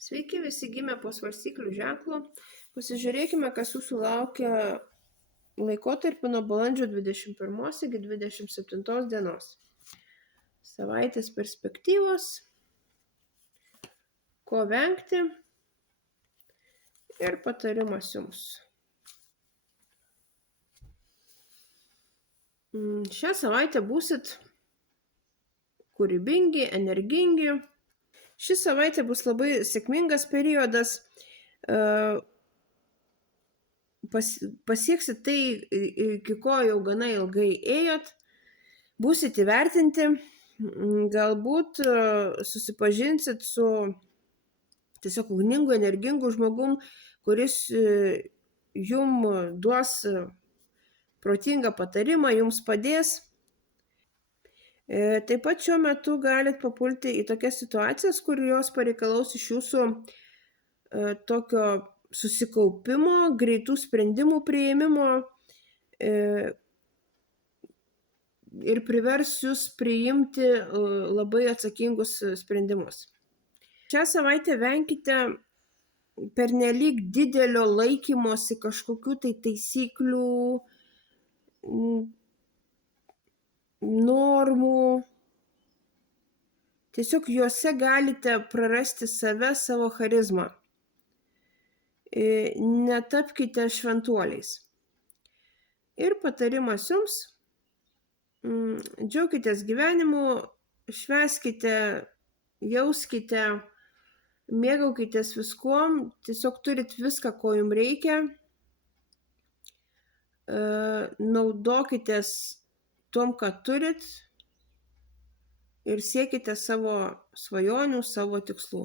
Sveiki visi gimę po svarstyklių ženklu. Pasižiūrėkime, kas jūsų laukia laikotarpį nuo balandžio 21 iki 27 dienos. Savaitės perspektyvos, ko vengti ir patarimas jums. Šią savaitę būsit kūrybingi, energingi. Ši savaitė bus labai sėkmingas periodas. Pasieksit tai, iki ko jau gana ilgai ėjot, būsit įvertinti, galbūt susipažinsit su tiesiog ugningu, energingu žmogum, kuris jum duos protingą patarimą, jums padės. Taip pat šiuo metu galit papulti į tokias situacijas, kur jos pareikalaus iš jūsų tokio susikaupimo, greitų sprendimų priėmimo ir privers jūs priimti labai atsakingus sprendimus. Šią savaitę venkite pernelyg didelio laikymosi kažkokių tai taisyklių, normų. Tiesiog juose galite prarasti save, savo charizmą. Netapkite šventuoliais. Ir patarimas jums: džiaukitės gyvenimu, švęskite, jauskite, mėgaukitės viskuom, tiesiog turit viską, ko jums reikia. Naudokitės tom, ką turit, ir siekite savo svajonių, savo tikslų.